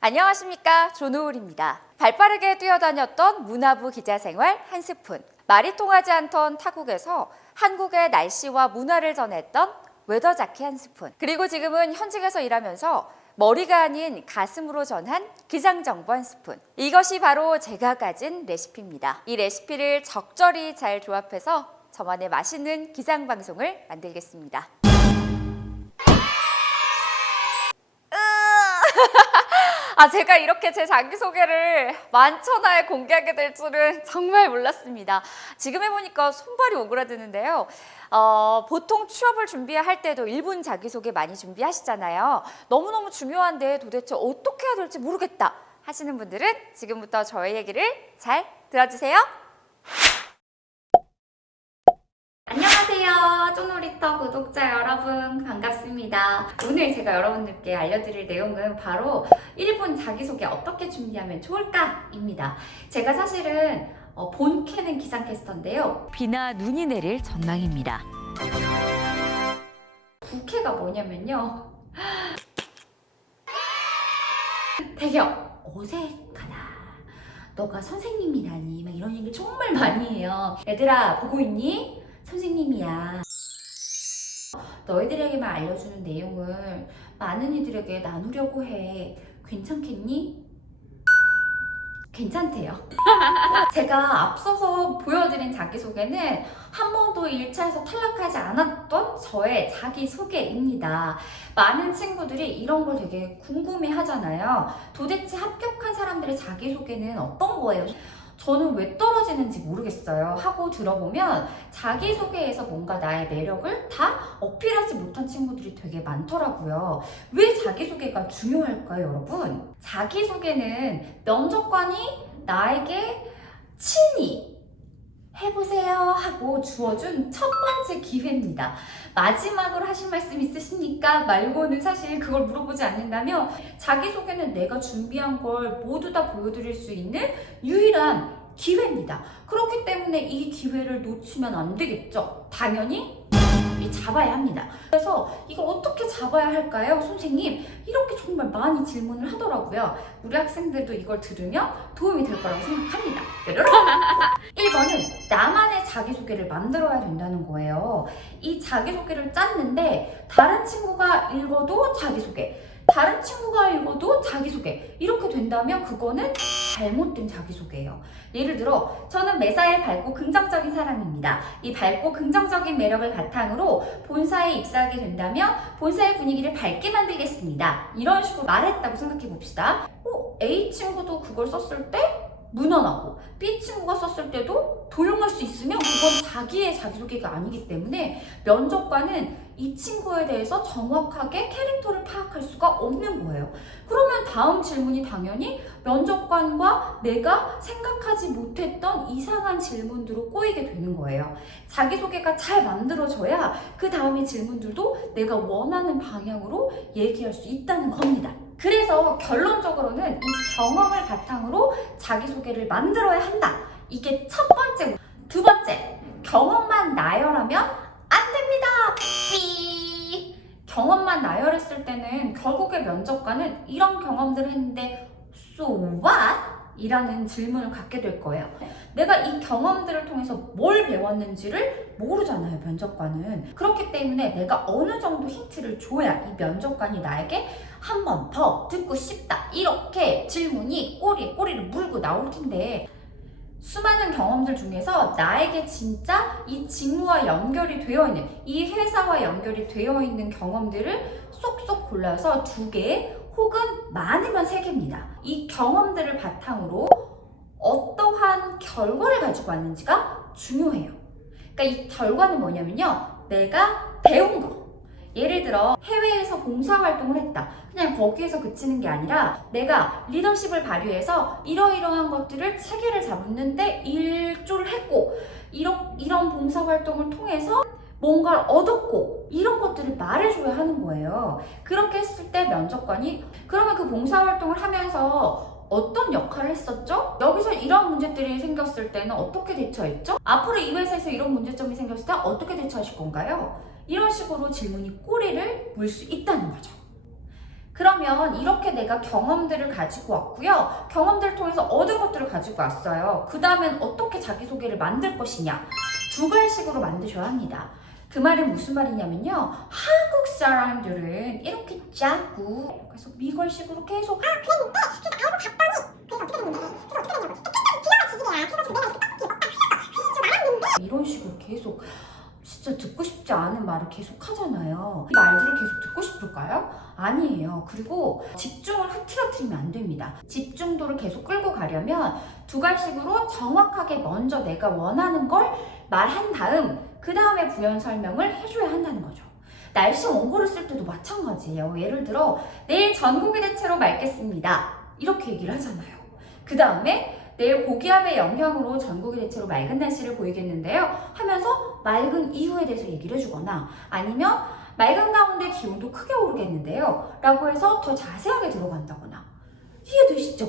안녕하십니까, 조노을입니다. 발빠르게 뛰어다녔던 문화부 기자생활 한 스푼, 말이 통하지 않던 타국에서 한국의 날씨와 문화를 전했던 웨더자키 한 스푼, 그리고 지금은 현직에서 일하면서 머리가 아닌 가슴으로 전한 기상정보 한 스푼. 이것이 바로 제가 가진 레시피입니다. 이 레시피를 적절히 잘 조합해서 저만의 맛있는 기상방송을 만들겠습니다. 제가 이렇게 제 자기소개를 만천하에 공개하게 될 줄은 정말 몰랐습니다. 지금 해보니까 손발이 오그라드는데요. 보통 취업을 준비할 때도 1분 자기소개 많이 준비하시잖아요. 너무너무 중요한데 도대체 어떻게 해야 될지 모르겠다 하시는 분들은 지금부터 저의 얘기를 잘 들어주세요. 안녕하세요, 쪼놀이터 구독자 여러분, 반갑습니다. 오늘 제가 여러분들께 알려드릴 내용은 바로 1분 자기소개 어떻게 준비하면 좋을까입니다. 제가 사실은 본캐는 기상캐스터인데요, 비나 눈이 내릴 전망입니다. 부캐가 뭐냐면요, 되게 어색하다, 너가 선생님이라니, 막 이런 얘기를 정말 많이 해요. 얘들아, 보고 있니? 선생님이야. 너희들에게만 알려주는 내용을 많은 이들에게 나누려고 해. 괜찮겠니? 괜찮대요. 제가 앞서서 보여드린 자기소개는 한 번도 1차에서 탈락하지 않았던 저의 자기소개입니다. 많은 친구들이 이런 걸 되게 궁금해 하잖아요. 도대체 합격한 사람들의 자기소개는 어떤 거예요? 저는 왜 떨어지는지 모르겠어요 하고 들어보면 자기소개에서 뭔가 나의 매력을 다 어필하지 못한 친구들이 되게 많더라고요. 왜 자기소개가 중요할까요, 여러분? 자기소개는 면접관이 나에게 친히 해보세요 하고 주어준 첫 번째 기회입니다. 마지막으로 하실 말씀 있으십니까? 말고는 사실 그걸 물어보지 않는다면 자기소개는 내가 준비한 걸 모두 다 보여드릴 수 있는 유일한 기회입니다. 그렇기 때문에 이 기회를 놓치면 안 되겠죠. 당연히 잡아야 합니다. 그래서 이거 어떻게 잡아야 할까요, 선생님? 이렇게 정말 많이 질문을 하더라고요. 우리 학생들도 이걸 들으면 도움이 될 거라고 생각합니다. 1번은 나만의 자기소개를 만들어야 된다는 거예요. 이 자기소개를 짰는데 다른 친구가 읽어도 자기소개, 다른 친구가 읽어도 자기소개, 이렇게 된다면 그거는 잘못된 자기소개예요. 예를 들어, 저는 매사에 밝고 긍정적인 사람입니다. 이 밝고 긍정적인 매력을 바탕으로 본사에 입사하게 된다면 본사의 분위기를 밝게 만들겠습니다. 이런 식으로 말했다고 생각해 봅시다. A 친구도 그걸 썼을 때 무난하고 B 친구가 썼을 때도 도용할 수 있으면 그건 자기의 자기소개가 아니기 때문에 면접관은 이 친구에 대해서 정확하게 캐릭터를 파악할 수가 없는 거예요. 그러면 다음 질문이 당연히 면접관과 내가 생각하지 못했던 이상한 질문들로 꼬이게 되는 거예요. 자기소개가 잘 만들어져야 그 다음의 질문들도 내가 원하는 방향으로 얘기할 수 있다는 겁니다. 그래서 결론적으로는 이 경험을 바탕으로 자기소개를 만들어야 한다. 이게 첫 번째. 두 번째, 경험만 나열하면 안 됩니다. 삐. 경험만 나열했을 때는 결국에 면접관은 이런 경험들을 했는데 So what? 이라는 질문을 갖게 될 거예요. 내가 이 경험들을 통해서 뭘 배웠는지를 모르잖아요, 면접관은. 그렇기 때문에 내가 어느 정도 힌트를 줘야 이 면접관이 나에게 한 번 더 듣고 싶다, 이렇게 질문이 꼬리에 꼬리를 물고 나올 텐데, 수많은 경험들 중에서 나에게 진짜 이 직무와 연결이 되어 있는, 이 회사와 연결이 되어 있는 경험들을 쏙쏙 골라서 2개 혹은 많으면 3개입니다. 이 경험들을 바탕으로 어떠한 결과를 가지고 왔는지가 중요해요. 그러니까 이 결과는 뭐냐면요, 내가 배운 거. 예를 들어 해외에서 봉사활동을 했다. 그냥 거기에서 그치는 게 아니라 내가 리더십을 발휘해서 이러이러한 것들을 체계를 잡았는데 일조를 했고, 이런 봉사활동을 통해서 뭔가를 얻었고, 이런 것들을 말해줘야 하는 거예요. 그렇게 했을 때 면접관이 그러면 그 봉사활동을 하면서 어떤 역할을 했었죠? 여기서 이런 문제들이 생겼을 때는 어떻게 대처했죠? 앞으로 이 회사에서 이런 문제점이 생겼을 때 어떻게 대처하실 건가요? 이런 식으로 질문이 꼬리를 물 수 있다는 거죠. 그러면 이렇게 내가 경험들을 가지고 왔고요. 경험들을 통해서 얻은 것들을 가지고 왔어요. 그 다음엔 어떻게 자기소개를 만들 것이냐? 두 가지식으로 만드셔야 합니다. 그 말은 무슨 말이냐면요. 한국 사람들은 이렇게 짜고 그래서 미걸식으로 계속 이런 식으로 계속 진짜 듣고 싶지 않은 말을 계속 하잖아요. 이 말들을 계속 듣고 싶을까요? 아니에요. 그리고 집중을 흐트러뜨리면 안 됩니다. 집중도를 계속 끌고 가려면 두 가지식으로 정확하게 먼저 내가 원하는 걸 말한 다음 그 다음에 부연 설명을 해줘야 한다는 거죠. 날씨 원고를 쓸 때도 마찬가지예요. 예를 들어 내일 전국이 대체로 맑겠습니다. 이렇게 얘기를 하잖아요. 그 다음에 내일 고기압의 영향으로 전국이 대체로 맑은 날씨를 보이겠는데요 하면서 맑은 이유에 대해서 얘기를 해주거나 아니면 맑은 가운데 기온도 크게 오르겠는데요 라고 해서 더 자세하게 들어간다거나 이해되시죠?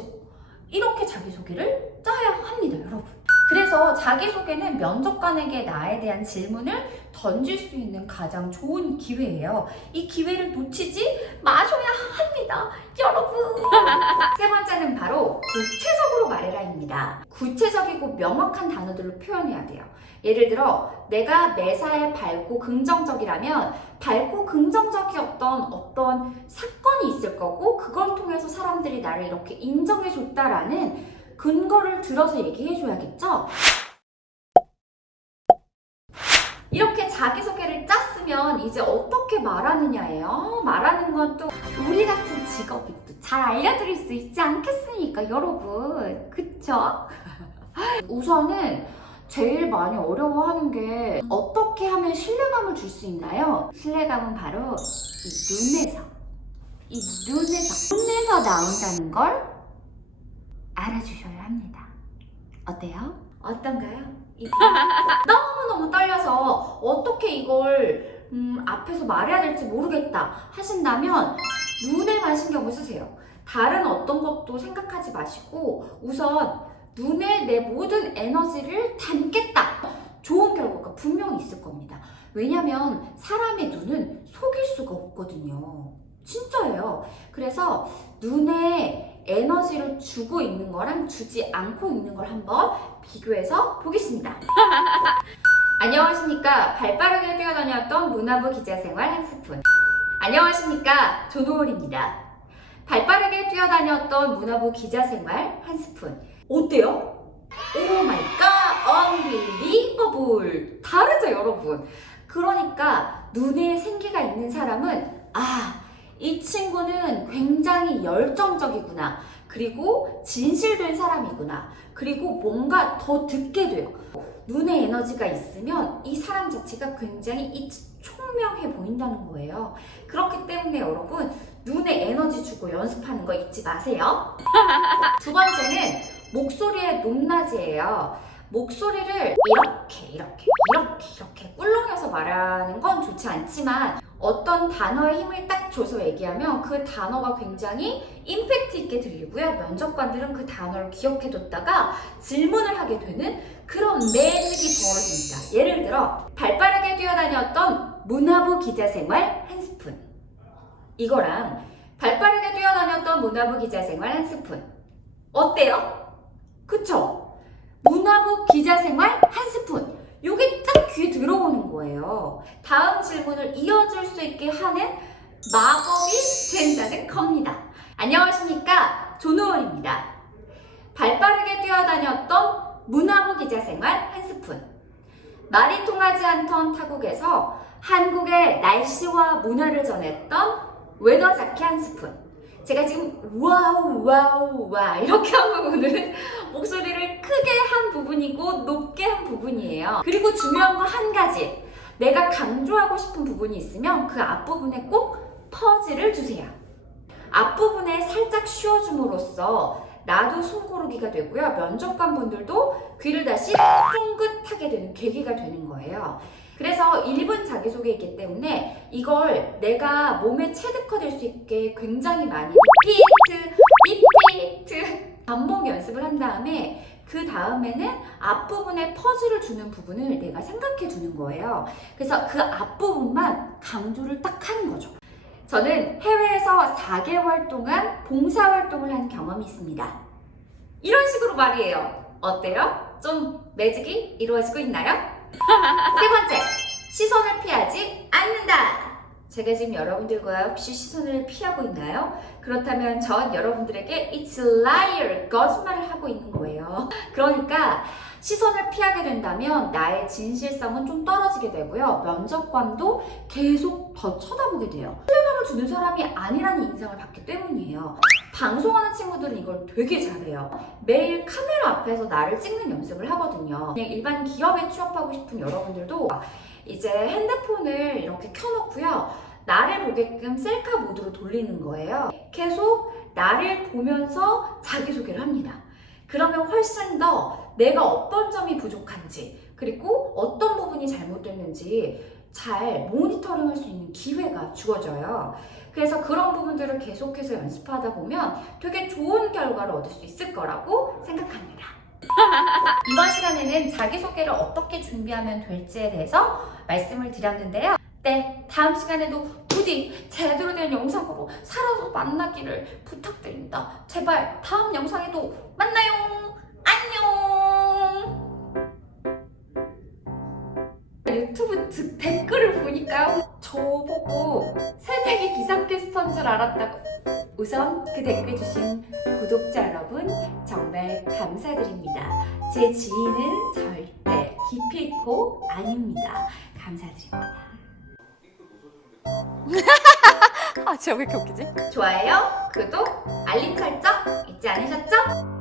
이렇게 자기소개를 짜야 합니다, 여러분. 그래서 자기소개는 면접관에게 나에 대한 질문을 던질 수 있는 가장 좋은 기회예요. 이 기회를 놓치지 마셔야 합니다, 여러분. 세 번째는 바로 구체적으로 말해라입니다. 구체적이고 명확한 단어들로 표현해야 돼요. 예를 들어 내가 매사에 밝고 긍정적이라면 밝고 긍정적이었던 어떤 사건이 있을 거고 그걸 통해서 사람들이 나를 이렇게 인정해줬다라는 근거를 들어서 얘기해줘야겠죠? 이렇게 자기소개를 짰으면 이제 어떻게 말하느냐예요. 말하는 건 또 우리 같은 직업이 또 잘 알려드릴 수 있지 않겠습니까, 여러분? 그쵸? 우선은 제일 많이 어려워하는 게 어떻게 하면 신뢰감을 줄 수 있나요? 신뢰감은 바로 이 눈에서 나온다는 걸 알아주셔야 합니다. 어때요? 어떤가요? 너무너무 떨려서 어떻게 이걸 앞에서 말해야 될지 모르겠다 하신다면 눈에 신경을 쓰세요. 다른 어떤 것도 생각하지 마시고 우선 눈에 내 모든 에너지를 담겠다. 좋은 결과가 분명히 있을 겁니다. 왜냐면 사람의 눈은 속일 수가 없거든요. 진짜예요. 그래서 눈에 에너지를 주고 있는 거랑 주지 않고 있는 걸 한번 비교해서 보겠습니다. 안녕하십니까. 발빠르게 뛰어다녔던 문화부 기자생활 한 스푼. 안녕하십니까. 조노을입니다. 발빠르게 뛰어다녔던 문화부 기자생활 한 스푼. 어때요? 오 마이 갓, 언빌리버블. 다르죠, 여러분? 그러니까 눈에 생기가 있는 사람은 이 친구는 굉장히 열정적이구나. 그리고 진실된 사람이구나. 그리고 뭔가 더 듣게 돼요. 눈에 에너지가 있으면 이 사람 자체가 굉장히 총명해 보인다는 거예요. 그렇기 때문에 여러분 눈에 에너지 주고 연습하는 거 잊지 마세요. 두 번째는 목소리의 높낮이에요. 목소리를 이렇게 꿀렁여서 말하는 건 좋지 않지만 어떤 단어에 힘을 딱 줘서 얘기하면 그 단어가 굉장히 임팩트 있게 들리고요. 면접관들은 그 단어를 기억해뒀다가 질문을 하게 되는 그런 매직이 벌어집니다. 예를 들어 발빠르게 뛰어다녔던 문화부 기자생활 한 스푼. 이거랑 발빠르게 뛰어다녔던 문화부 기자생활 한 스푼. 어때요? 그쵸? 문화부 기자생활 한 스푼. 요게 딱 귀에 들어오는 거예요. 다음 질문을 이어줄 수 있게 하는 마법이 된다는 겁니다. 안녕하십니까. 조노을입니다. 발빠르게 뛰어다녔던 문화부 기자생활 한 스푼. 말이 통하지 않던 타국에서 한국의 날씨와 문화를 전했던 웨더 자켓 한 스푼. 제가 지금 와우 이렇게 한 부분은 목소리를 크게 한 부분이고 높게 한 부분이에요. 그리고 중요한 거 한 가지, 내가 강조하고 싶은 부분이 있으면 그 앞부분에 꼭 퍼즐을 주세요. 앞부분에 살짝 쉬어줌으로써 나도 숨고르기가 되고요. 면접관 분들도 귀를 다시 쫑긋하게 되는 계기가 되는 거예요. 그래서 1분 자기소개이기 때문에 이걸 내가 몸에 체득화될 수 있게 굉장히 많이 리피트 반복 연습을 한 다음에 그 다음에는 앞부분에 퍼즐을 주는 부분을 내가 생각해 두는 거예요. 그래서 그 앞부분만 강조를 딱 하는 거죠. 저는 해외에서 4개월 동안 봉사활동을 한 경험이 있습니다. 이런 식으로 말이에요. 어때요? 좀 매직이 이루어지고 있나요? 세 번째, 시선을 피하지 않는다. 제가 지금 여러분들과 혹시 시선을 피하고 있나요? 그렇다면 전 여러분들에게 It's a liar, 거짓말을 하고 있는 거예요. 그러니까 시선을 피하게 된다면 나의 진실성은 좀 떨어지게 되고요. 면접관도 계속 더 쳐다보게 돼요. 신뢰감을 주는 사람이 아니라는 인상을 받기 때문이에요. 방송하는 친구들은 이걸 되게 잘해요. 매일 카메라 앞에서 나를 찍는 연습을 하거든요. 그냥 일반 기업에 취업하고 싶은 여러분들도 이제 핸드폰을 이렇게 켜놓고요. 나를 보게끔 셀카 모드로 돌리는 거예요. 계속 나를 보면서 자기소개를 합니다. 그러면 훨씬 더 내가 어떤 점이 부족한지 그리고 어떤 부분이 잘못됐는지 잘 모니터링할 수 있는 기회가 주어져요. 그래서 그런 부분들을 계속해서 연습하다 보면 되게 좋은 결과를 얻을 수 있을 거라고 생각합니다. 이번 시간에는 자기소개를 어떻게 준비하면 될지에 대해서 말씀을 드렸는데요. 네, 다음 시간에도 부디 제대로 된 영상으로 살아서 만나기를 부탁드립니다. 제발 다음 영상에도 만나요. 안녕. 유튜브 댓글을 보니까요. 저보고 새내기 기상캐스터인 줄 알았다고. 우선 그 댓글 주신 구독자 여러분 정말 감사드립니다. 제 지인은 절대 기필코 아닙니다. 감사드립니다. 아, 진짜 왜 이렇게 웃기지? 좋아요, 구독, 알림 설정 잊지 않으셨죠?